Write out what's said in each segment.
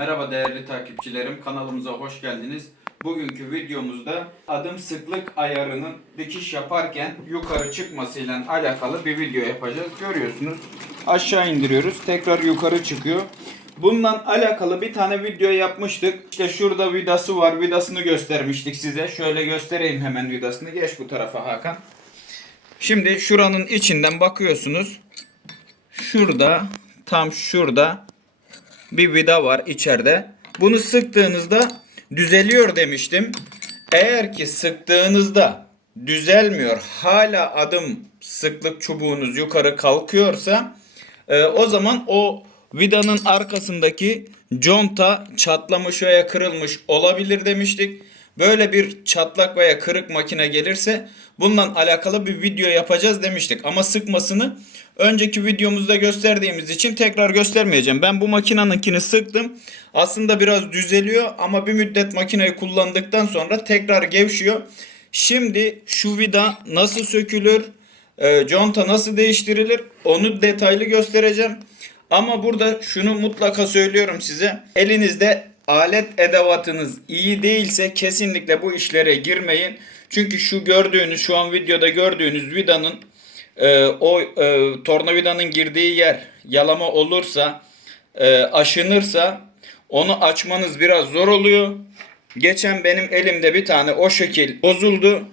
Merhaba değerli takipçilerim, kanalımıza hoş geldiniz. Bugünkü videomuzda adım sıklık ayarının dikiş yaparken yukarı çıkmasıyla alakalı bir video yapacağız. Görüyorsunuz aşağı indiriyoruz, tekrar yukarı çıkıyor. Bundan alakalı bir tane video yapmıştık. İşte şurada vidası var, vidasını göstermiştik size. Şöyle göstereyim hemen vidasını. Geç bu tarafa Hakan. Şimdi şuranın içinden bakıyorsunuz. Şurada, tam şurada bir vida var içeride. Bunu sıktığınızda düzeliyor demiştim. Eğer ki sıktığınızda düzelmiyor, hala adım sıklık çubuğunuz yukarı kalkıyorsa e, o zaman o vidanın arkasındaki conta çatlamış veya kırılmış olabilir demiştik. Böyle bir çatlak veya kırık makine gelirse bundan alakalı bir video yapacağız demiştik. Ama sıkmasını önceki videomuzda gösterdiğimiz için tekrar göstermeyeceğim. Ben bu makinanınkini sıktım. Aslında biraz düzeliyor ama bir müddet makineyi kullandıktan sonra tekrar gevşiyor. Şimdi şu vida nasıl sökülür, e, conta nasıl değiştirilir onu detaylı göstereceğim. Ama burada şunu mutlaka söylüyorum size. Elinizde alet edevatınız iyi değilse kesinlikle bu işlere girmeyin. Çünkü şu gördüğünüz şu an videoda gördüğünüz vidanın e, o e, tornavidanın girdiği yer yalama olursa e, aşınırsa onu açmanız biraz zor oluyor. Geçen benim elimde bir tane o şekil bozuldu.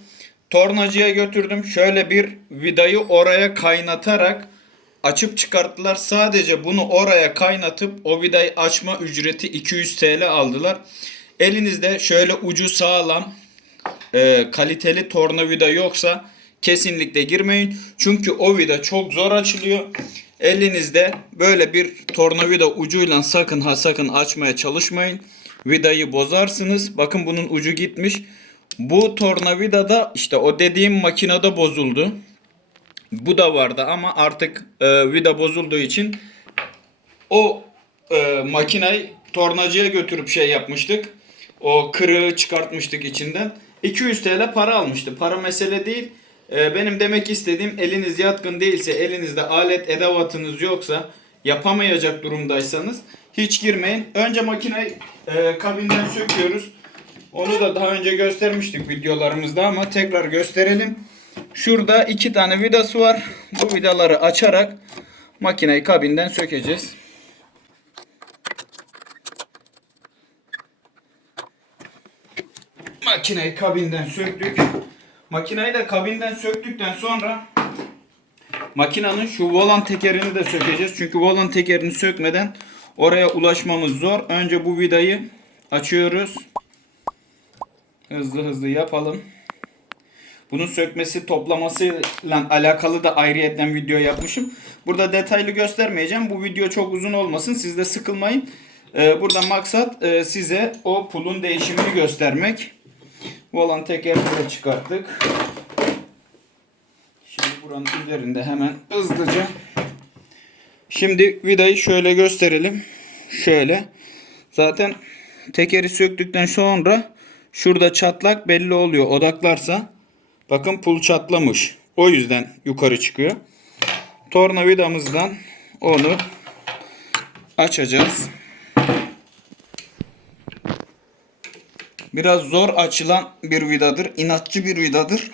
Tornacıya götürdüm. Şöyle bir vidayı oraya kaynatarak açıp çıkarttılar. Sadece bunu oraya kaynatıp o vidayı açma ücreti 200 TL aldılar. Elinizde şöyle ucu sağlam e, kaliteli tornavida yoksa kesinlikle girmeyin. Çünkü o vida çok zor açılıyor. Elinizde böyle bir tornavida ucuyla sakın ha sakın açmaya çalışmayın. Vidayı bozarsınız. Bakın bunun ucu gitmiş. Bu tornavida da işte o dediğim makinede bozuldu. Bu da vardı ama artık e, vida bozulduğu için o e, makineyi tornacıya götürüp şey yapmıştık. O kırığı çıkartmıştık içinden. 200 TL para almıştı. Para mesele değil. E, benim demek istediğim eliniz yatkın değilse, elinizde alet edevatınız yoksa, yapamayacak durumdaysanız hiç girmeyin. Önce makineyi e, kabinden söküyoruz. Onu da daha önce göstermiştik videolarımızda ama tekrar gösterelim. Şurada iki tane vidası var. Bu vidaları açarak makineyi kabinden sökeceğiz. Makineyi kabinden söktük. Makineyi de kabinden söktükten sonra makinenin şu volan tekerini de sökeceğiz. Çünkü volan tekerini sökmeden oraya ulaşmamız zor. Önce bu vidayı açıyoruz. Hızlı hızlı yapalım. Bunun sökmesi toplamasıyla alakalı da ayrıyetten video yapmışım. Burada detaylı göstermeyeceğim. Bu video çok uzun olmasın. Siz de sıkılmayın. Ee, burada maksat e, size o pulun değişimini göstermek. Volan tekerini çıkarttık. Şimdi buranın üzerinde hemen hızlıca. Şimdi vidayı şöyle gösterelim. Şöyle. Zaten tekeri söktükten sonra şurada çatlak belli oluyor. Odaklarsa bakın pul çatlamış. O yüzden yukarı çıkıyor. Tornavidamızdan onu açacağız. Biraz zor açılan bir vidadır. inatçı bir vidadır.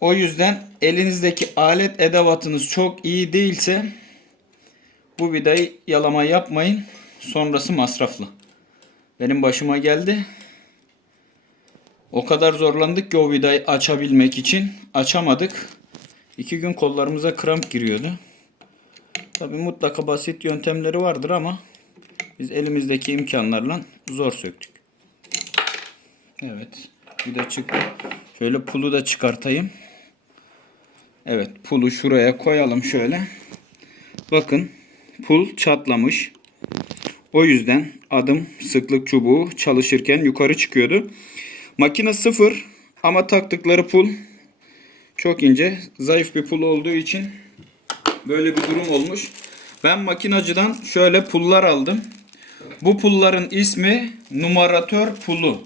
O yüzden elinizdeki alet edevatınız çok iyi değilse bu vidayı yalama yapmayın. Sonrası masraflı. Benim başıma geldi. O kadar zorlandık ki o vidayı açabilmek için. Açamadık. İki gün kollarımıza kramp giriyordu. Tabi mutlaka basit yöntemleri vardır ama biz elimizdeki imkanlarla zor söktük. Evet. Vida çıktı. Şöyle pulu da çıkartayım. Evet. Pulu şuraya koyalım şöyle. Bakın. Pul çatlamış. O yüzden adım sıklık çubuğu çalışırken yukarı çıkıyordu. Makine sıfır ama taktıkları pul çok ince. Zayıf bir pul olduğu için böyle bir durum olmuş. Ben makinacıdan şöyle pullar aldım. Bu pulların ismi numaratör pulu.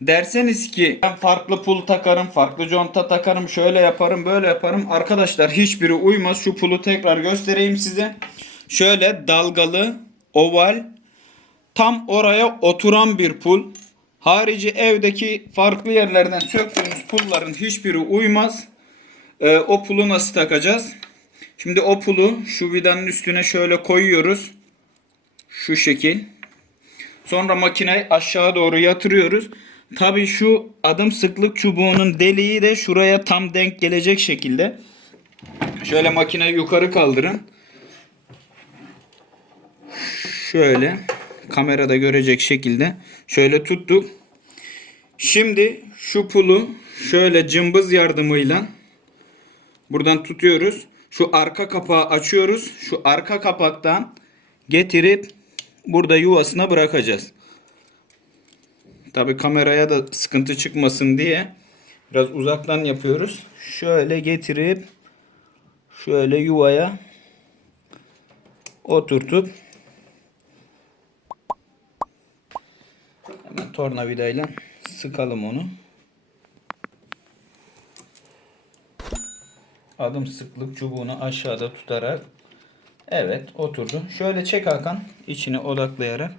Derseniz ki ben farklı pul takarım, farklı conta takarım, şöyle yaparım, böyle yaparım. Arkadaşlar hiçbiri uymaz. Şu pulu tekrar göstereyim size. Şöyle dalgalı oval tam oraya oturan bir pul. Harici evdeki farklı yerlerden söktüğümüz pulların hiçbiri uymaz. Ee, o pulu nasıl takacağız? Şimdi o pulu şu vidanın üstüne şöyle koyuyoruz. Şu şekil. Sonra makineyi aşağı doğru yatırıyoruz. Tabi şu adım sıklık çubuğunun deliği de şuraya tam denk gelecek şekilde. Şöyle makineyi yukarı kaldırın. Şöyle kamerada görecek şekilde şöyle tuttuk. Şimdi şu pulu şöyle cımbız yardımıyla buradan tutuyoruz. Şu arka kapağı açıyoruz. Şu arka kapaktan getirip burada yuvasına bırakacağız. Tabi kameraya da sıkıntı çıkmasın diye biraz uzaktan yapıyoruz. Şöyle getirip şöyle yuvaya oturtup hemen tornavidayla sıkalım onu. Adım sıklık çubuğunu aşağıda tutarak evet oturdu. Şöyle çek Hakan içine odaklayarak.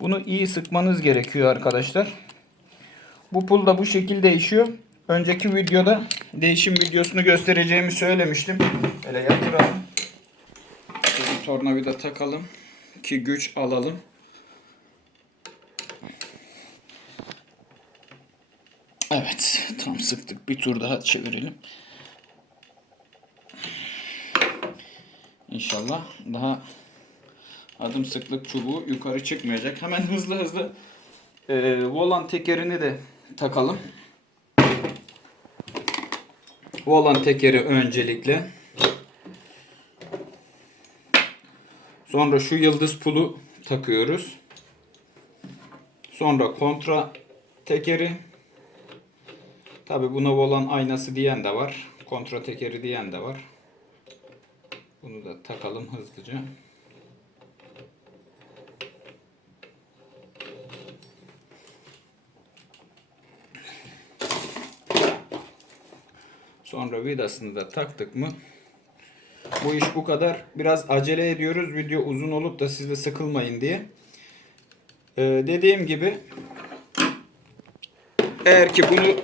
Bunu iyi sıkmanız gerekiyor arkadaşlar. Bu pul da bu şekilde değişiyor. Önceki videoda değişim videosunu göstereceğimi söylemiştim. Böyle yatıralım. Şöyle tornavida takalım ki güç alalım. Evet, tam sıktık. Bir tur daha çevirelim. İnşallah daha adım sıklık çubuğu yukarı çıkmayacak. Hemen hızlı hızlı e, volan tekerini de takalım. Volan tekeri öncelikle. Sonra şu yıldız pulu takıyoruz. Sonra kontra tekeri. Tabi buna volan aynası diyen de var. Kontra tekeri diyen de var. Bunu da takalım hızlıca. Sonra vidasını da taktık mı bu iş bu kadar. Biraz acele ediyoruz. Video uzun olup da siz de sıkılmayın diye. Ee, dediğim gibi eğer ki bunu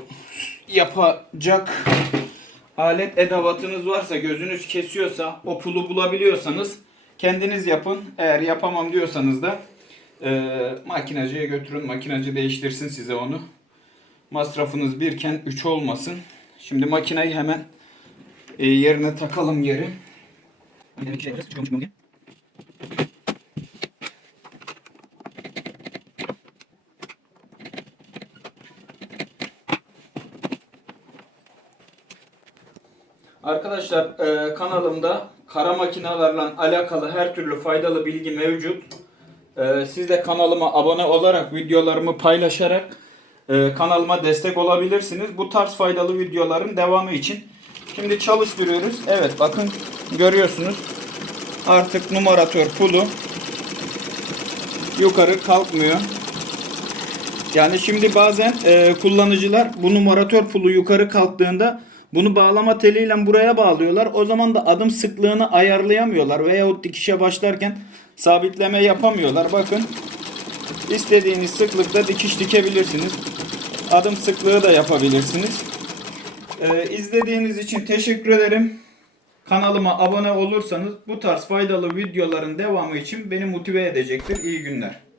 yapacak alet edevatınız varsa gözünüz kesiyorsa o pulu bulabiliyorsanız kendiniz yapın. Eğer yapamam diyorsanız da e, makinacıya götürün. Makinacı değiştirsin size onu. Masrafınız birken 3 olmasın. Şimdi makineyi hemen e, yerine takalım geri. Arkadaşlar e, kanalımda kara makinalarla alakalı her türlü faydalı bilgi mevcut. E, siz de kanalıma abone olarak videolarımı paylaşarak kanalıma destek olabilirsiniz. Bu tarz faydalı videoların devamı için. Şimdi çalıştırıyoruz. Evet bakın görüyorsunuz. Artık numaratör pulu yukarı kalkmıyor. Yani şimdi bazen e, kullanıcılar bu numaratör pulu yukarı kalktığında bunu bağlama teliyle buraya bağlıyorlar. O zaman da adım sıklığını ayarlayamıyorlar veyahut dikişe başlarken sabitleme yapamıyorlar. Bakın istediğiniz sıklıkta dikiş dikebilirsiniz. Adım sıklığı da yapabilirsiniz. Ee, izlediğiniz için teşekkür ederim. Kanalıma abone olursanız bu tarz faydalı videoların devamı için beni motive edecektir. İyi günler.